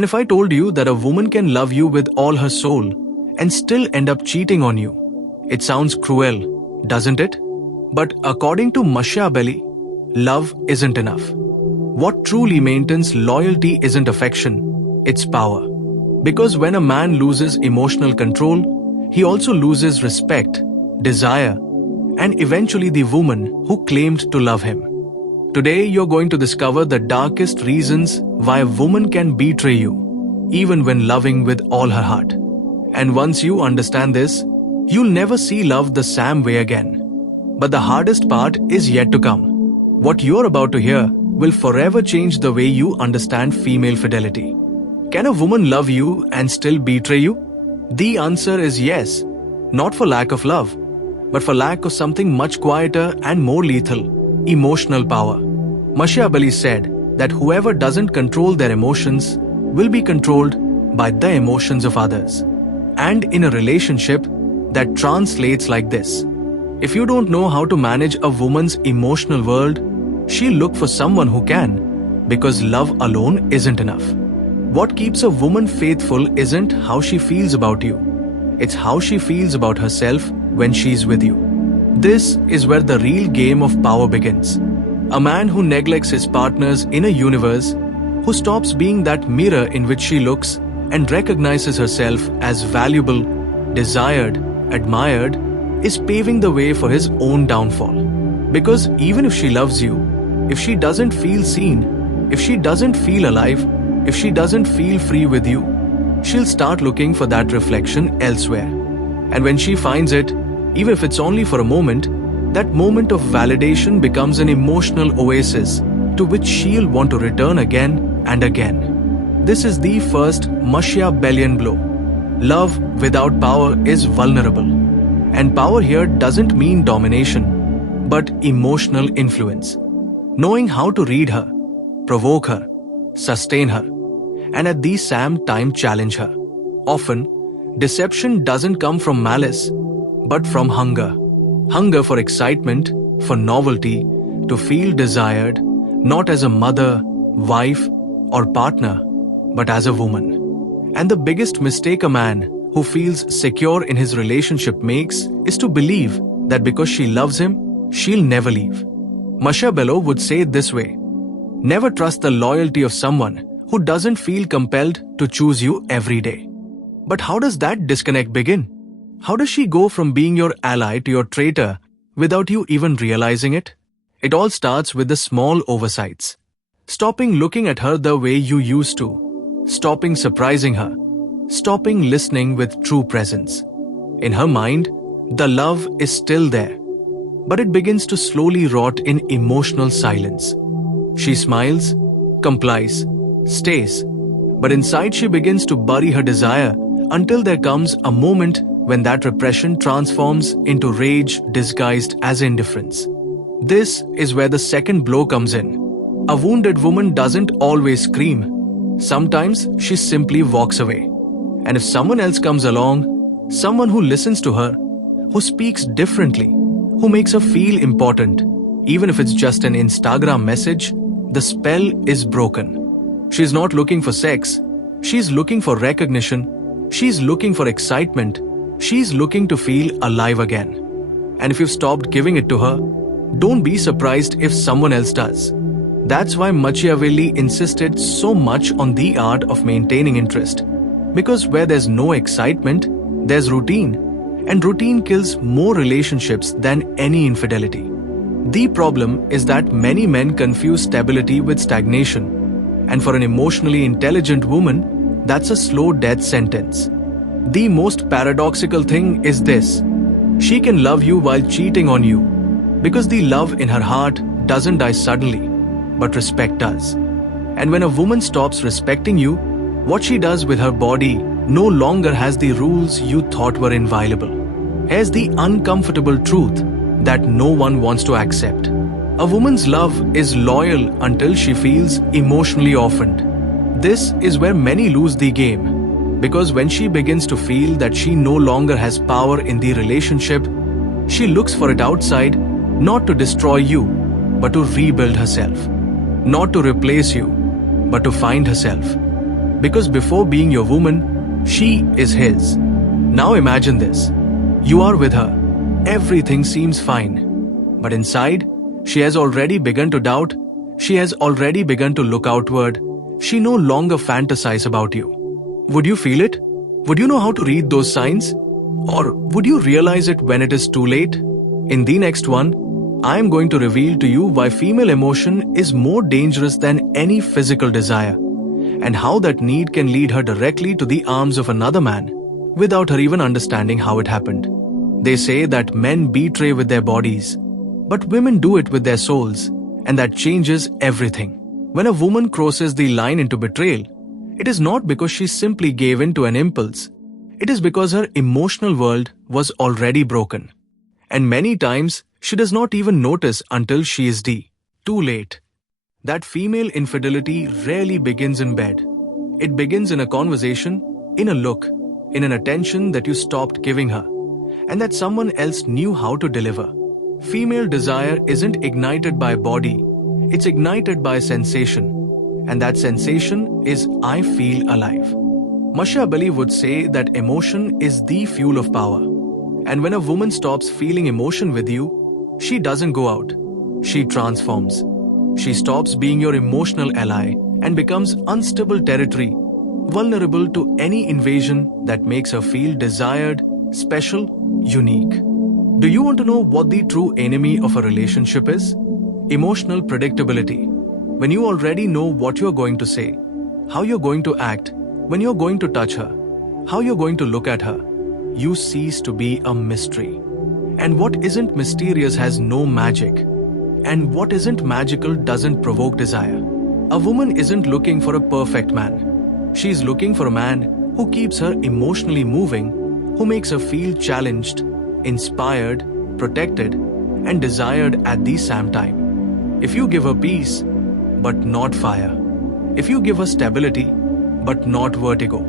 And if I told you that a woman can love you with all her soul and still end up cheating on you, it sounds cruel, doesn't it? But according to Machiavelli, love isn't enough. What truly maintains loyalty isn't affection, it's power. Because when a man loses emotional control, he also loses respect, desire, and eventually the woman who claimed to love him. Today you're going to discover the darkest reasons why a woman can betray you, even when loving with all her heart. And once you understand this, you'll never see love the same way again. But the hardest part is yet to come. What you're about to hear will forever change the way you understand female fidelity. Can a woman love you and still betray you? The answer is yes, not for lack of love, but for lack of something much quieter and more lethal, emotional power. Machiavelli said that whoever doesn't control their emotions will be controlled by the emotions of others. And in a relationship, that translates like this. If you don't know how to manage a woman's emotional world, she'll look for someone who can, because love alone isn't enough. What keeps a woman faithful isn't how she feels about you. It's how she feels about herself when she's with you. This is where the real game of power begins. A man who neglects his partners in a universe, who stops being that mirror in which she looks and recognizes herself as valuable, desired, admired, is paving the way for his own downfall. Because even if she loves you, if she doesn't feel seen, if she doesn't feel alive, if she doesn't feel free with you, she'll start looking for that reflection elsewhere. And when she finds it, even if it's only for a moment, that moment of validation becomes an emotional oasis to which she'll want to return again and again. This is the first Machiavellian blow. Love without power is vulnerable. And power here doesn't mean domination, but emotional influence. Knowing how to read her, provoke her, sustain her, and at the same time challenge her. Often, deception doesn't come from malice, but from hunger. Hunger for excitement, for novelty, to feel desired, not as a mother, wife, or partner, but as a woman. And the biggest mistake a man who feels secure in his relationship makes is to believe that because she loves him, she'll never leave. Machiavelli would say it this way: never trust the loyalty of someone who doesn't feel compelled to choose you every day. But how does that disconnect begin? How does she go from being your ally to your traitor without you even realizing it? It all starts with the small oversights. Stopping looking at her the way you used to. Stopping surprising her. Stopping listening with true presence. In her mind, the love is still there, but it begins to slowly rot in emotional silence. She smiles, complies, stays, but inside she begins to bury her desire until there comes a moment when that repression transforms into rage disguised as indifference. This is where the second blow comes in. A wounded woman doesn't always scream. Sometimes she simply walks away. And if someone else comes along, someone who listens to her, who speaks differently, who makes her feel important, even if it's just an Instagram message, the spell is broken. She's not looking for sex. She's looking for recognition. She's looking for excitement. She's looking to feel alive again. And if you've stopped giving it to her, don't be surprised if someone else does. That's why Machiavelli insisted so much on the art of maintaining interest. Because where there's no excitement, there's routine. And routine kills more relationships than any infidelity. The problem is that many men confuse stability with stagnation. And for an emotionally intelligent woman, that's a slow death sentence. The most paradoxical thing is this: she can love you while cheating on you, because the love in her heart doesn't die suddenly, but respect does. And when a woman stops respecting you, what she does with her body no longer has the rules you thought were inviolable. Here's the uncomfortable truth that no one wants to accept. A woman's love is loyal until she feels emotionally orphaned. This is where many lose the game. Because when she begins to feel that she no longer has power in the relationship, she looks for it outside, not to destroy you, but to rebuild herself. Not to replace you, but to find herself. Because before being your woman, she is his. Now imagine this. You are with her. Everything seems fine. But inside, she has already begun to doubt. She has already begun to look outward. She no longer fantasizes about you. Would you feel it? Would you know how to read those signs? Or would you realize it when it is too late? In the next one, I am going to reveal to you why female emotion is more dangerous than any physical desire, and how that need can lead her directly to the arms of another man without her even understanding how it happened. They say that men betray with their bodies, but women do it with their souls, and that changes everything. When a woman crosses the line into betrayal, it is not because she simply gave in to an impulse. It is because her emotional world was already broken. And many times, she does not even notice until she is too late. That female infidelity rarely begins in bed. It begins in a conversation, in a look, in an attention that you stopped giving her, and that someone else knew how to deliver. Female desire isn't ignited by body, it's ignited by sensation. And that sensation is I feel alive. Machiavelli would say that emotion is the fuel of power. And when a woman stops feeling emotion with you, she doesn't go out. She transforms. She stops being your emotional ally and becomes unstable territory, vulnerable to any invasion that makes her feel desired, special, unique. Do you want to know what the true enemy of a relationship is? Emotional predictability. When you already know what you're going to say, how you're going to act, when you're going to touch her, how you're going to look at her, you cease to be a mystery. And what isn't mysterious has no magic. And what isn't magical doesn't provoke desire. A woman isn't looking for a perfect man. She's looking for a man who keeps her emotionally moving, who makes her feel challenged, inspired, protected, and desired at the same time. If you give her peace, but not fire. If you give her stability, but not vertigo.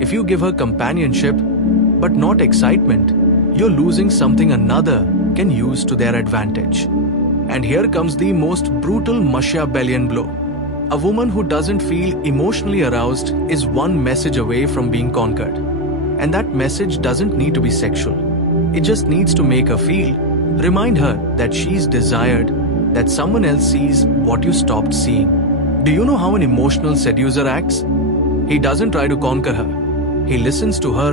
If you give her companionship, but not excitement, you're losing something another can use to their advantage. And here comes the most brutal Machiavellian blow. A woman who doesn't feel emotionally aroused is one message away from being conquered. And that message doesn't need to be sexual. It just needs to make her feel, remind her that she's desired, that someone else sees what you stopped seeing. Do you know how an emotional seducer acts? He doesn't try to conquer her. He listens to her,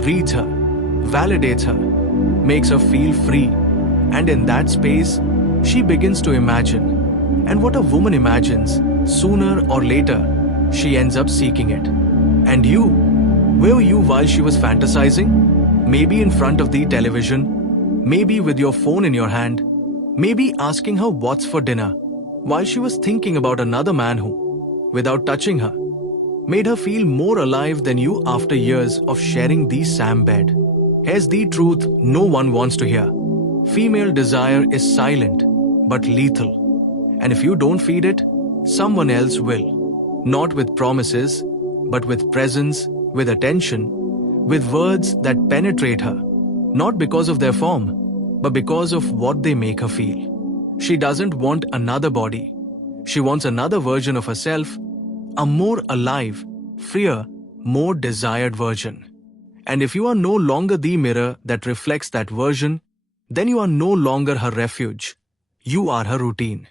reads her, validates her, makes her feel free. And in that space, she begins to imagine. And what a woman imagines, sooner or later, she ends up seeking it. And you, where were you while she was fantasizing? Maybe in front of the television, maybe with your phone in your hand, maybe asking her what's for dinner, while she was thinking about another man who, without touching her, made her feel more alive than you after years of sharing the same bed. Here's the truth no one wants to hear. Female desire is silent, but lethal. And if you don't feed it, someone else will. Not with promises, but with presence, with attention, with words that penetrate her. Not because of their form, but because of what they make her feel. She doesn't want another body. She wants another version of herself, a more alive, freer, more desired version. And if you are no longer the mirror that reflects that version, then you are no longer her refuge. You are her routine.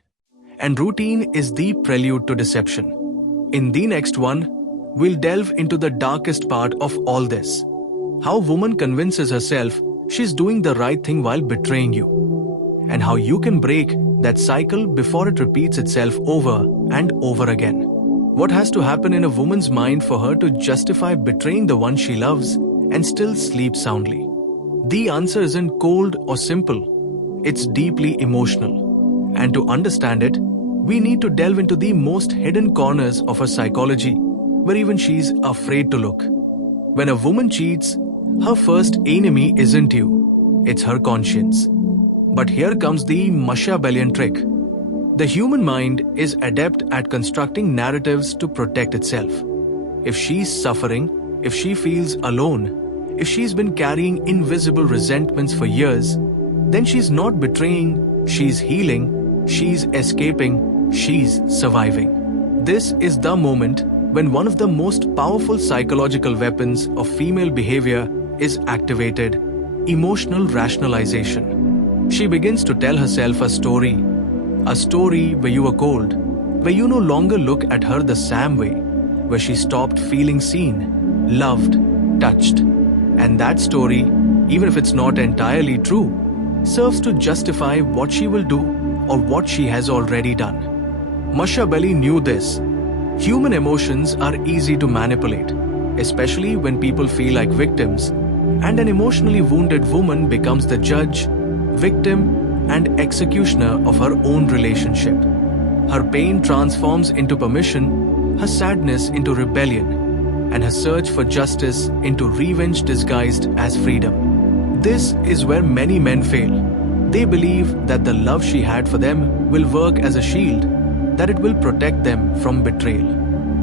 And routine is the prelude to deception. In the next one, we'll delve into the darkest part of all this. How a woman convinces herself she's doing the right thing while betraying you. And how you can break that cycle before it repeats itself over and over again. What has to happen in a woman's mind for her to justify betraying the one she loves and still sleep soundly? The answer isn't cold or simple. It's deeply emotional. And to understand it, we need to delve into the most hidden corners of her psychology, where even she's afraid to look. When a woman cheats, her first enemy isn't you, it's her conscience. But here comes the Machiavellian trick. The human mind is adept at constructing narratives to protect itself. If she's suffering, if she feels alone, if she's been carrying invisible resentments for years, then she's not betraying, she's healing, she's escaping, she's surviving. This is the moment when one of the most powerful psychological weapons of female behavior is activated: emotional rationalization. She begins to tell herself a story where you were cold, where you no longer look at her the same way, where she stopped feeling seen, loved, touched. And that story, even if it's not entirely true, serves to justify what she will do or what she has already done. Machiavelli knew this. Human emotions are easy to manipulate, especially when people feel like victims, and an emotionally wounded woman becomes the judge, victim, and executioner of her own relationship. Her pain transforms into permission, her sadness into rebellion, and her search for justice into revenge disguised as freedom. This is where many men fail. They believe that the love she had for them will work as a shield, that it will protect them from betrayal.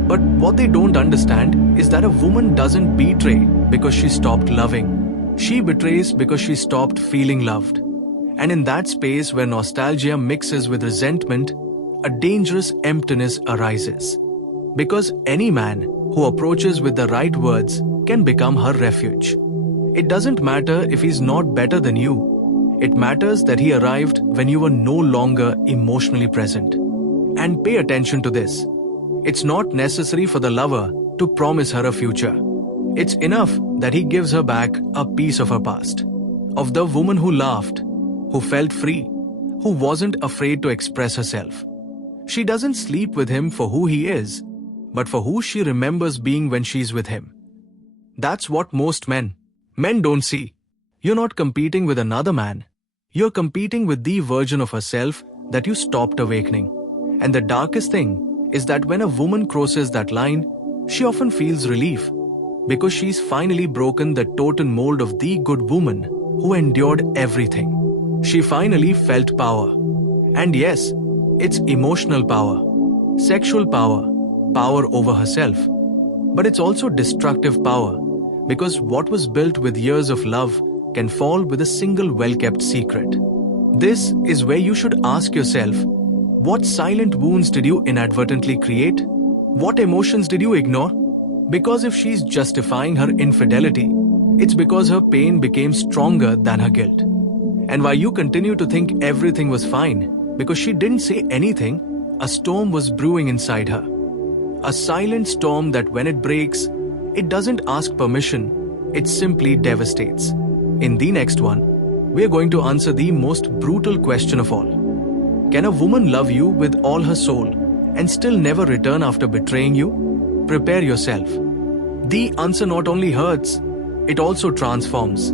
But what they don't understand is that a woman doesn't betray because she stopped loving. She betrays because she stopped feeling loved. And in that space where nostalgia mixes with resentment, a dangerous emptiness arises. Because any man who approaches with the right words can become her refuge. It doesn't matter if he's not better than you. It matters that he arrived when you were no longer emotionally present. And pay attention to this. It's not necessary for the lover to promise her a future. It's enough that he gives her back a piece of her past. Of the woman who laughed, who felt free, who wasn't afraid to express herself. She doesn't sleep with him for who he is, but for who she remembers being when she's with him. That's what most men don't see. You're not competing with another man. You're competing with the version of herself that you stopped awakening. And the darkest thing is that when a woman crosses that line, she often feels relief because she's finally broken the totem mold of the good woman who endured everything. She finally felt power. And yes, it's emotional power, sexual power, power over herself. But it's also destructive power, because what was built with years of love can fall with a single well-kept secret. This is where you should ask yourself, what silent wounds did you inadvertently create? What emotions did you ignore? Because if she's justifying her infidelity, it's because her pain became stronger than her guilt. And while you continue to think everything was fine, because she didn't say anything, a storm was brewing inside her. A silent storm that when it breaks, it doesn't ask permission, it simply devastates. In the next one, we're going to answer the most brutal question of all. Can a woman love you with all her soul and still never return after betraying you? Prepare yourself. The answer not only hurts, it also transforms.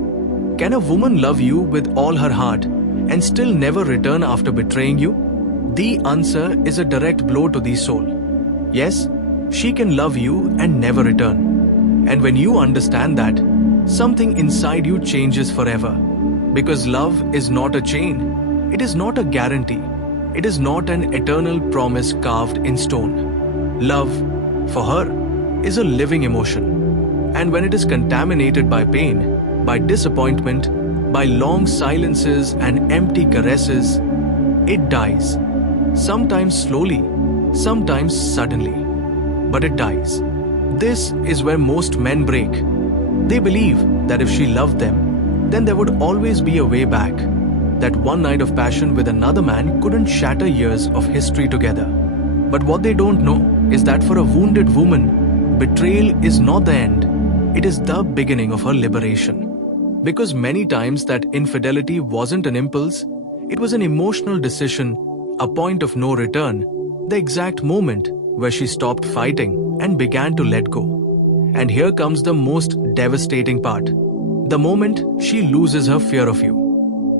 Can a woman love you with all her heart and still never return after betraying you? The answer is a direct blow to the soul. Yes, she can love you and never return. And when you understand that, something inside you changes forever. Because love is not a chain. It is not a guarantee. It is not an eternal promise carved in stone. Love, for her, is a living emotion. And when it is contaminated by pain, by disappointment, by long silences and empty caresses, it dies. Sometimes slowly, sometimes suddenly. But it dies. This is where most men break. They believe that if she loved them, then there would always be a way back. That one night of passion with another man couldn't shatter years of history together. But what they don't know is that for a wounded woman, betrayal is not the end. It is the beginning of her liberation. Because many times that infidelity wasn't an impulse, it was an emotional decision, a point of no return, the exact moment where she stopped fighting and began to let go. And here comes the most devastating part. The moment she loses her fear of you.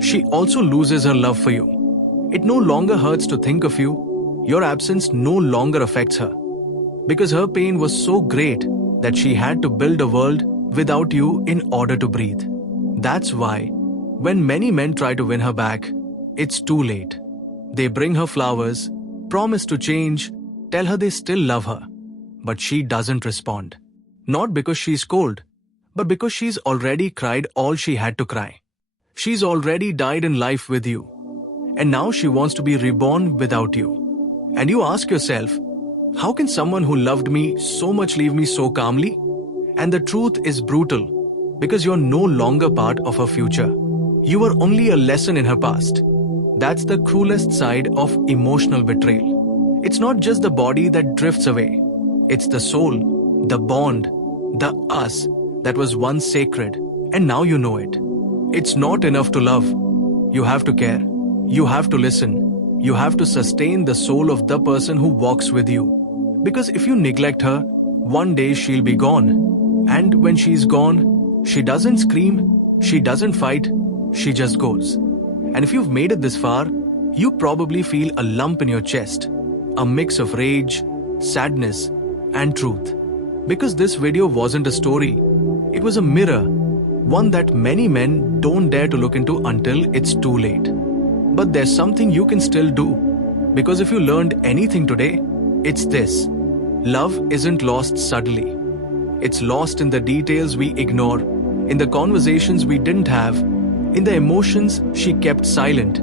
She also loses her love for you. It no longer hurts to think of you. Your absence no longer affects her. Because her pain was so great that she had to build a world without you in order to breathe. That's why, when many men try to win her back, it's too late. They bring her flowers, promise to change, tell her they still love her. But she doesn't respond. Not because she's cold, but because she's already cried all she had to cry. She's already died in life with you. And now she wants to be reborn without you. And you ask yourself, How can someone who loved me so much leave me so calmly? And the truth is brutal, because you're no longer part of her future. You were only a lesson in her past. That's the cruelest side of emotional betrayal. It's not just the body that drifts away. It's the soul, the bond, the us that was once sacred, and now you know it. It's not enough to love. You have to care. You have to listen. You have to sustain the soul of the person who walks with you. Because if you neglect her, one day she'll be gone. And when she's gone, she doesn't scream, she doesn't fight, she just goes. And if you've made it this far, you probably feel a lump in your chest, a mix of rage, sadness, and truth. Because this video wasn't a story, it was a mirror, one that many men don't dare to look into until it's too late. But there's something you can still do. Because if you learned anything today, it's this. Love isn't lost suddenly. It's lost in the details we ignore, in the conversations we didn't have, in the emotions she kept silent,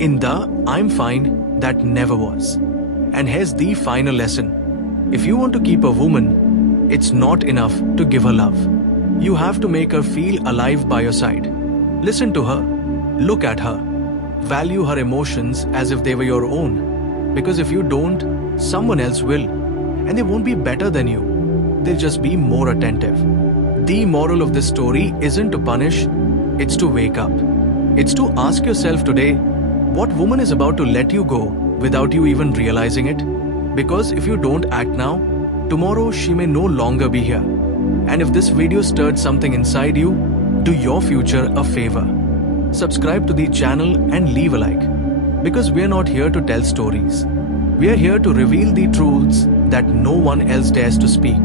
in the "I'm fine" that never was. And here's the final lesson. If you want to keep a woman, it's not enough to give her love. You have to make her feel alive by your side. Listen to her, look at her, value her emotions as if they were your own. Because if you don't, someone else will. And they won't be better than you. They'll just be more attentive. The moral of this story isn't to punish, it's to wake up. It's to ask yourself today, what woman is about to let you go without you even realizing it? Because if you don't act now, tomorrow she may no longer be here. And if this video stirred something inside you, do your future a favor. Subscribe to the channel and leave a like. Because we're not here to tell stories. We are here to reveal the truths that no one else dares to speak.